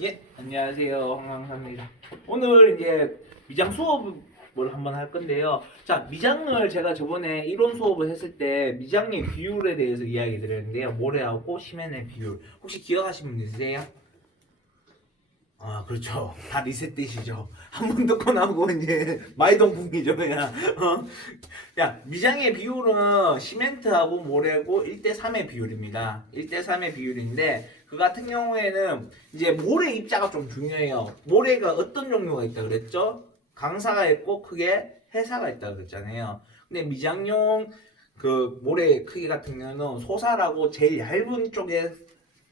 예, 안녕하세요. 황강사입니다. 오늘 이제 미장 수업을 한번 할 건데요. 자, 미장을 제가 저번에 이론 수업을 했을 때 미장의 비율에 대해서 이야기 드렸는데요. 모래하고 시멘의 비율. 혹시 기억하시는 분 있으세요? 아, 그렇죠. 다 리셋되시죠. 한 번 듣고 나고 이제 마이동풍이죠, 그냥. 야, 미장의 비율은 시멘트하고 모래고 1대3의 비율입니다. 1대3의 비율인데 그 같은 경우에는 이제 모래 입자가 좀 중요해요. 모래가 어떤 종류가 있다 그랬죠? 강사가 있고 크게 해사가 있다 그랬잖아요. 근데 미장용 그 모래 크기 같은 경우는 소사라고 제일 얇은 쪽에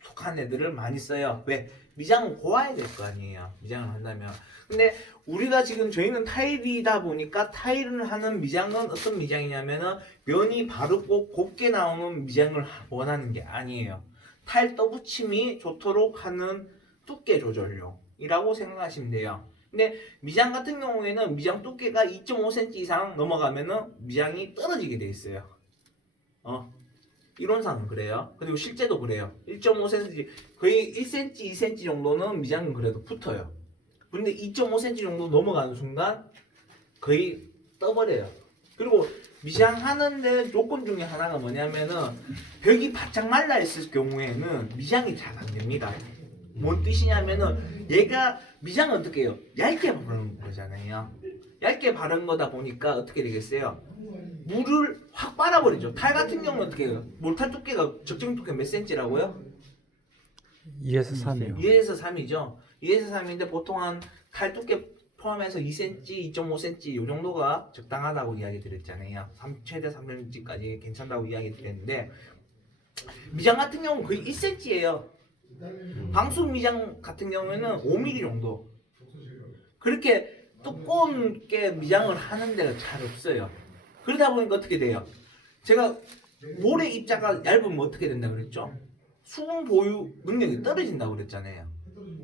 속한 애들을 많이 써요. 왜? 미장은 고와야 될 거 아니에요. 미장을 한다면. 근데 우리가 지금 저희는 타일이다 보니까 타일을 하는 미장은 어떤 미장이냐면은 면이 바르고 곱게 나오는 미장을 원하는 게 아니에요. 타일 떠붙임이 좋도록 하는 두께 조절용이라고 생각하시면 돼요. 근데 미장 같은 경우에는 미장 두께가 2.5cm 이상 넘어가면은 미장이 떨어지게 돼 있어요. 이론상은 그래요. 그리고 실제도 그래요. 1.5cm, 거의 1cm, 2cm 정도는 미장은 그래도 붙어요. 근데 2.5cm 정도 넘어가는 순간 거의 떠버려요. 그리고 미장하는데 조건 중에 하나가 뭐냐면은 벽이 바짝 말라 있을 경우에는 미장이 잘 안 됩니다. 뭔 뜻이냐면은 얘가 미장은 어떻게 해요? 얇게 바르는 거잖아요. 얇게 바른 거다 보니까 어떻게 되겠어요? 물을 확 빨아버리죠. 탈 같은 경우는 어떻게 해요? 몰탈 두께가 적정 두께 몇 센치라고요? 2에서 3이요. 2에서 3이죠. 2에서 3인데 보통 한 탈 두께 포함해서 2cm, 2.5cm 이 정도가 적당하다고 이야기 드렸잖아요. 최대 3cm까지 괜찮다고 이야기 드렸는데 미장 같은 경우는 거의 1cm예요. 방수 미장 같은 경우에는 5mm 정도. 그렇게 두꺼운 게 미장을 하는 데가 잘 없어요. 그러다 보니까 어떻게 돼요? 제가 모래 입자가 얇으면 어떻게 된다고 그랬죠? 수분 보유 능력이 떨어진다고 그랬잖아요.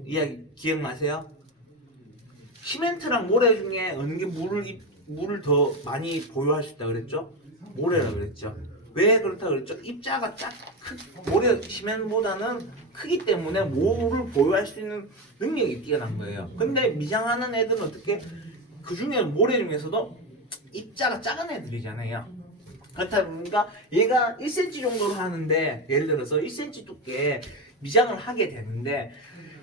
이야기 기억나세요? 시멘트랑 모래 중에 어느 게 물을 더 많이 보유할 수 있다 그랬죠? 모래라고 그랬죠. 왜 그렇다 그랬죠? 입자가 모래 시멘트보다는 크기 때문에 물을 보유할 수 있는 능력이 뛰어난 거예요. 근데 미장하는 애들은 어떻게? 그 중에 모래 중에서도 입자가 작은 애들이잖아요. 그렇다 보니까 얘가 1cm 정도로 하는데 예를 들어서 1cm 두께 미장을 하게 되는데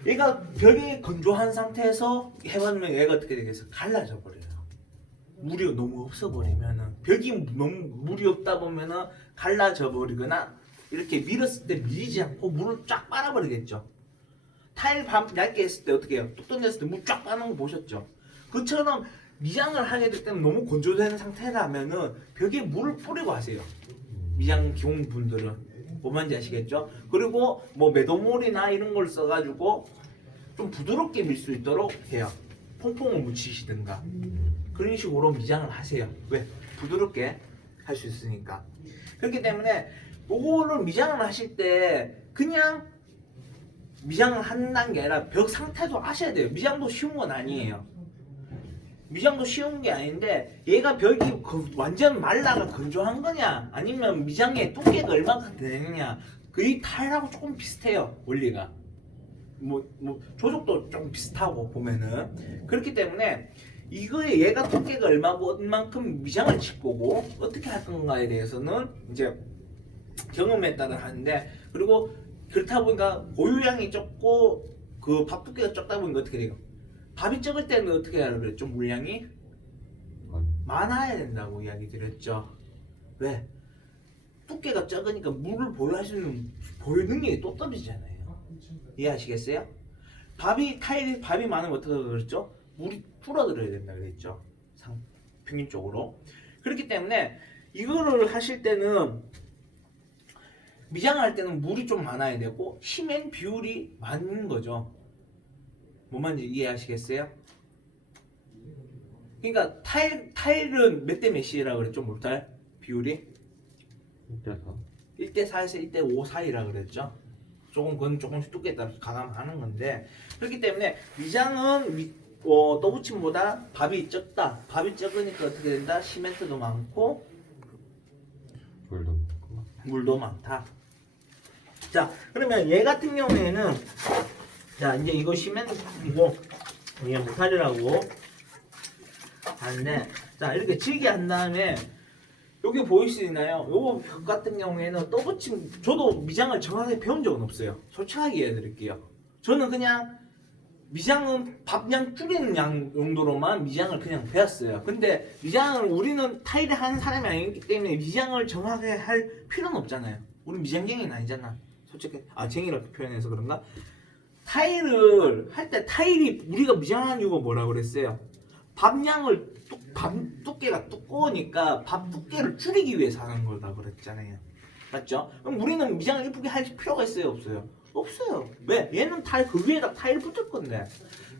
얘가 벽이 건조한 상태에서 해보면 얘가 어떻게 되겠어? 갈라져 버려요. 물이 너무 없어 버리면은 벽이 너무 물이 없다 보면은 갈라져 버리거나 이렇게 밀었을 때 밀리지 않고 물을 쫙 빨아버리겠죠. 타일 얇게 했을 때 어떻게 해요? 뚝 던졌을 때 물 쫙 빠는 거 보셨죠? 그처럼 미장을 하게 될 때는 너무 건조된 상태라면은 벽에 물을 뿌리고 하세요. 미장 기공 분들은 뭐만지 아시겠죠? 그리고 뭐 매도몰이나 이런 걸 써가지고 좀 부드럽게 밀 수 있도록 해요. 퐁퐁을 묻히시든가 그런 식으로 미장을 하세요. 왜? 부드럽게 할 수 있으니까. 그렇기 때문에 요거를 미장을 하실 때 그냥 미장을 한다는 게 아니라 벽 상태도 아셔야 돼요. 미장도 쉬운 건 아니에요. 미장도 쉬운 게 아닌데 얘가 벽이 완전 말라가 건조한 거냐 아니면 미장의 두께가 얼마큼 되느냐 그이 타일하고 조금 비슷해요. 원리가 조적도 좀 비슷하고 보면은 그렇기 때문에 이거에 얘가 두께가 얼마만큼 미장을 칠 거고 어떻게 할 건가에 대해서는 이제 경험에 따라 하는데 그리고 그렇다 보니까 보유량이 적고 그 밥 두께가 적다 보니까 어떻게 돼요? 밥이 적을 때는 어떻게 하라고 그랬죠? 물량이 많아야 된다고 이야기 드렸죠. 왜? 두께가 적으니까 물을 보유할 수 있는 보유 능력이 또 떨어지잖아요. 이해하시겠어요? 밥이 많으면 어떻게 그랬죠? 물이 줄어들어야 된다 그랬죠. 평균적으로. 그렇기 때문에 이거를 하실 때는 미장을 할 때는 물이 좀 많아야 되고 시멘 비율이 많은 거죠. 뭔 말인지 이해하시겠어요? 그러니까 타일은 몇 대 몇이라고 그랬죠? 몰탈 비율이? 1대4에서 1대5 사이라 그랬죠? 그건 조금씩 두께에 따라서 가감하는 건데 그렇기 때문에 미장은 떠붙임보다 밥이 적다. 밥이 적으니까 어떻게 된다? 시멘트도 많고 물도 많다. 자, 그러면 얘 같은 경우에는 자 이제 이거 시멘트고 이게 모타리라고 하는데 자 이렇게 질게 한 다음에 여기 보이시나요? 요거 벽 같은 경우에는 떠붙임 저도 미장을 정확하게 배운 적은 없어요. 솔직하게 얘기해드릴게요. 저는 그냥 미장은 밥량 줄이는 양 용도로만 미장을 그냥 배웠어요. 근데 미장을 우리는 타일을 하는 사람이 아니기 때문에 미장을 정확하게 할 필요는 없잖아요. 우리 미장쟁이는 아니잖아. 솔직히 쟁이라고 표현해서 그런가? 타일을 할 때 타일이 우리가 미장하는 이유가 뭐라고 그랬어요? 밥량을 밥 두께가 두꺼우니까 밥 두께를 줄이기 위해서 하는 거다 그랬잖아요. 맞죠? 그럼 우리는 미장을 이쁘게 할 필요가 있어요, 없어요? 없어요. 왜? 얘는 타일 그 위에다 타일 붙을 건데.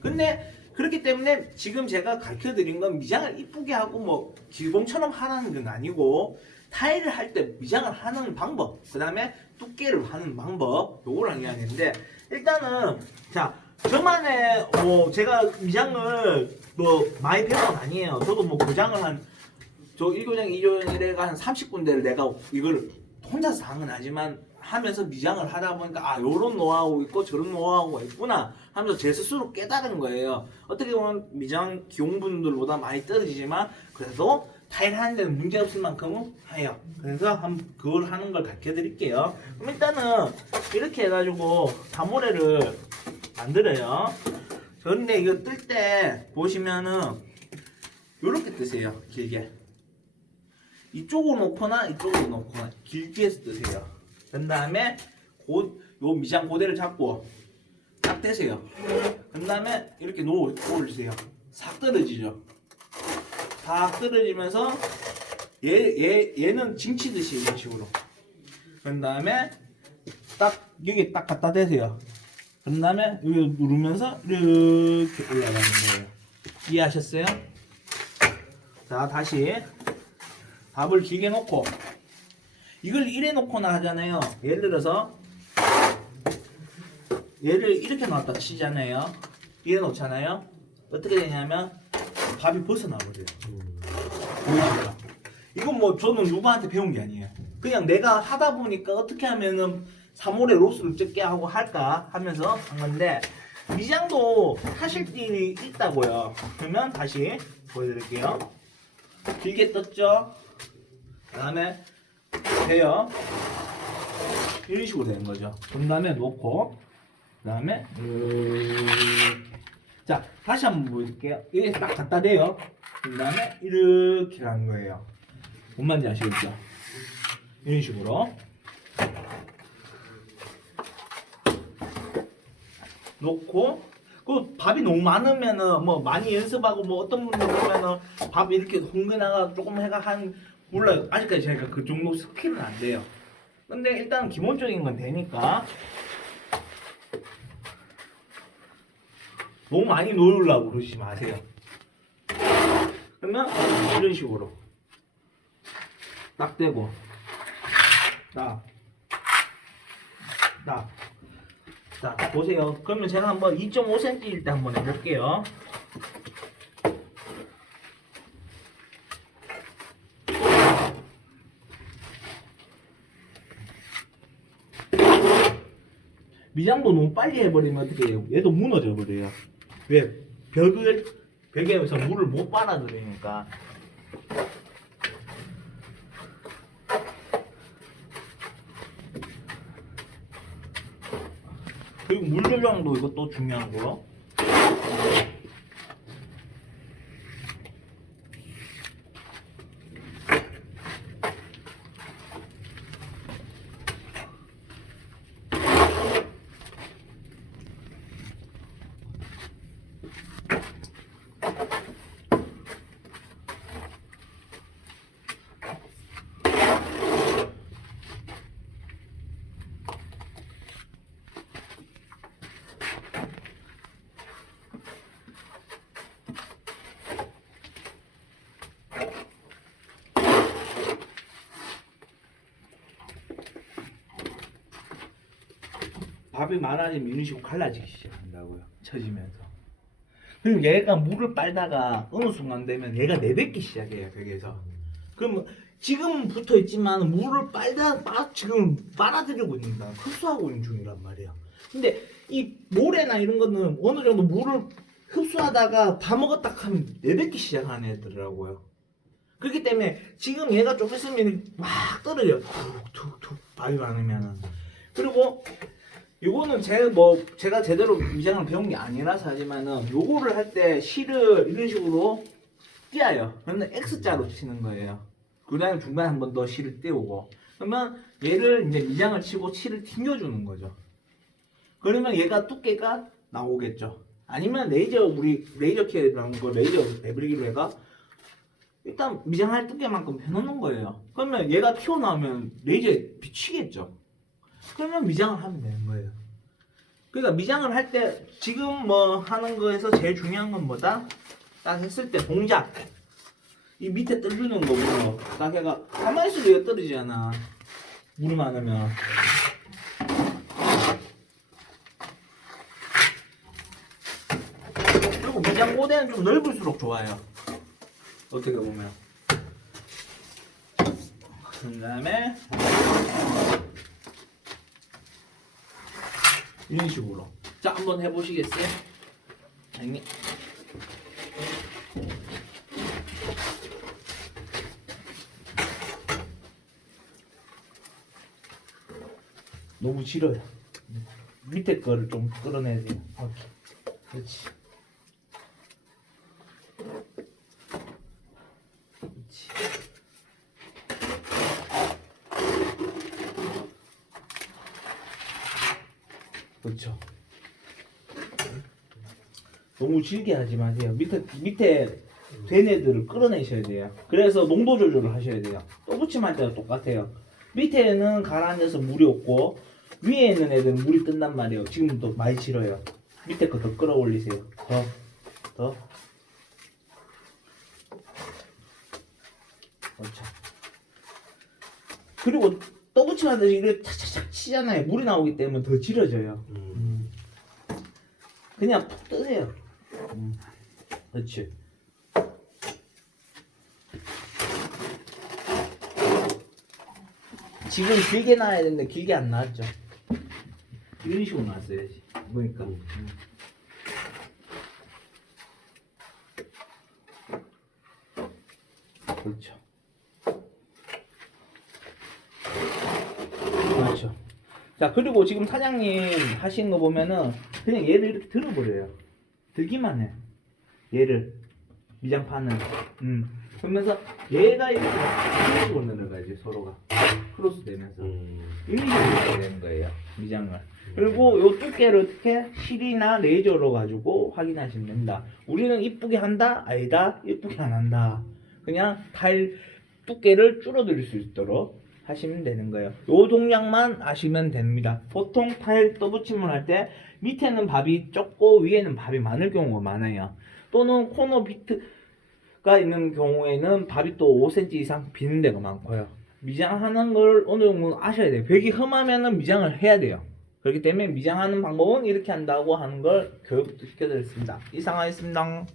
근데 그렇기 때문에 지금 제가 가르쳐 드린 건 미장을 이쁘게 하고 뭐 기봉처럼 하라는 건 아니고 타일을 할 때 미장을 하는 방법, 그 다음에 두께를 하는 방법, 요거를 이야기하는데 일단은 자 저만의 뭐 제가 미장을 뭐 많이 배운 건 아니에요. 저도 뭐 교장을 저 1교장, 2교장 이래가 한 30군데를 내가 이걸 혼자서 한 건 아니지만 하면서 미장을 하다 보니까 요런 노하우 있고 저런 노하우가 있구나 하면서 제 스스로 깨달은 거예요. 어떻게 보면 미장 기용분들보다 많이 떨어지지만 그래도 타일 하는 데는 문제 없을 만큼은 해요. 그래서 그걸 하는 걸 가르쳐 드릴게요. 그럼 일단은 이렇게 해가지고 다모래를 만들어요. 그런데 이거 뜰 때 보시면은 요렇게 뜨세요. 길게 이쪽으로 놓거나 이쪽으로 놓거나 길게 해서 뜨세요. 그 다음에 요 미장 고대를 잡고 딱 대세요. 그 다음에 이렇게 올리세요. 싹 떨어지죠. 싹 떨어지면서 얘는 징치듯이 이런 식으로. 그 다음에 딱 여기 딱 갖다 대세요. 그 다음에 여기 누르면서 이렇게 올라가는 거예요. 이해하셨어요? 자 다시 밥을 길게 놓고 이걸 이래 놓거나 하잖아요. 예를 들어서 얘를 이렇게 놨다 치잖아요. 이래 놓잖아요. 어떻게 되냐면 밥이 벗어나버려요. 보이시죠? 이건 뭐 저는 누구한테 배운 게 아니에요. 그냥 내가 하다 보니까 어떻게 하면은 3월에 로스를 적게 하고 할까 하면서 한 건데 미장도 하실 일이 있다고요. 그러면 다시 보여드릴게요. 길게 떴죠? 그 다음에 돼요. 이런 식으로 되는 거죠. 그 다음에 놓고 그 다음에 자 다시 한번 보여드릴게요. 이게 딱 갖다 대요. 그 다음에 이렇게 가는 거예요. 뭔 말인지 아시겠죠? 이런 식으로 놓고 그 밥이 너무 많으면은 뭐 많이 연습하고 뭐 어떤 분들 보면은 밥 이렇게 홍근화가 조금 해가 한 몰라요. 아직까지 제가 그 정도 스킬은 안 돼요. 근데 일단 기본적인 건 되니까 너무 많이 놓으려고 그러지 마세요. 그러면 이런 식으로 딱 대고 딱 자 보세요. 그러면 제가 한번 2.5cm일 때 한번 해볼게요. 미장도 너무 빨리 해버리면 어떻게 해요? 얘도 무너져 버려요. 왜? 벽에서 물을 못 빨아들이니까. 그리고 물 조량도 이것도 중요한 거. 밥이 많아지면 이런 식으로 갈라지기 시작한다고요. 처지면서. 그리고 얘가 물을 빨다가 어느 순간 되면 얘가 내뱉기 시작해요. 벽에서. 그럼 지금 붙어 있지만 물을 지금 빨아들이고 있는 거야. 흡수하고 있는 중이란 말이에요. 근데 이 모래나 이런 거는 어느 정도 물을 흡수하다가 다 먹었다 하면 내뱉기 시작하는 애들이라고요. 그렇기 때문에 지금 얘가 좀 있으면 막 떨어져요. 툭툭툭 바위 많으면은. 그리고 요거는 제가 제대로 미장을 배운 게 아니라서 하지만은 요거를 할 때 실을 이런 식으로 띄어요. 그러면 X자로 치는 거예요. 그 다음에 중간에 한 번 더 실을 띄우고. 그러면 얘를 이제 미장을 치고 실을 튕겨주는 거죠. 그러면 얘가 두께가 나오겠죠. 아니면 우리 레이저 키라는 거 레이저 에브리기로 얘가 일단 미장할 두께만큼 해놓는 거예요. 그러면 얘가 튀어나오면 레이저에 비치겠죠. 그러면 미장을 하면 되는 거예요. 그러니까 미장을 할 때 지금 뭐 하는 거에서 제일 중요한 건 뭐다? 딱 했을 때 동작. 이 밑에 떨리는 거고 딱 얘가 가만히 있어도 얘가 떨어지잖아. 물이 많으면. 그리고 미장 고대는 좀 넓을수록 좋아요. 어떻게 보면. 그 다음에 이런 식으로. 자, 한번 해보시겠어요? 형님. 너무 길어요. 밑에 거를 좀 끌어내야 돼요. 오케이. 그렇지. 그렇지. 그렇죠. 너무 길게 하지 마세요. 밑에 된 애들을 끌어내셔야 돼요. 그래서 농도 조절을 하셔야 돼요. 떠붙임할 때도 똑같아요. 밑에는 가라앉아서 물이 없고 위에 있는 애들은 물이 뜬단 말이에요. 지금도 많이 질어요. 밑에 거 더 끌어올리세요. 더. 그렇죠. 그리고 떠붙임하듯이 이렇게 착착착 치잖아요. 물이 나오기 때문에 더 질어져요. 그냥 푹 뜨세요. 그렇지. 지금 길게 나와야 되는데 길게 안 나왔죠. 이런 식으로 나왔어야지. 보니까. 그렇죠. 그렇죠. 자, 그리고 지금 사장님 하신 거 보면은 그냥 얘를 이렇게 들어버려요. 들기만 해. 얘를 미장판을. 그러면서 얘가 이렇게 이런 식으로 내려가야지 서로가 크로스 되면서 이런 식으로 해야 되는 거예요. 미장을. 그리고 요 두께를 어떻게 실이나 레이저로 가지고 확인하시면 됩니다. 우리는 이쁘게 한다? 아니다. 이쁘게 안 한다. 그냥 타일 두께를 줄어들 수 있도록 하시면 되는 거예요. 요 동작만 아시면 됩니다. 보통 타일 떠붙임을 할 때 밑에는 밥이 적고 위에는 밥이 많을 경우가 많아요. 또는 코너 비트가 있는 경우에는 밥이 또 5cm 이상 비는 데가 많고요. 미장하는 걸 어느 정도 아셔야 돼요. 벽이 험하면은 미장을 해야 돼요. 그렇기 때문에 미장하는 방법은 이렇게 한다고 하는 걸 교육도 시켜드렸습니다. 이상하겠습니다.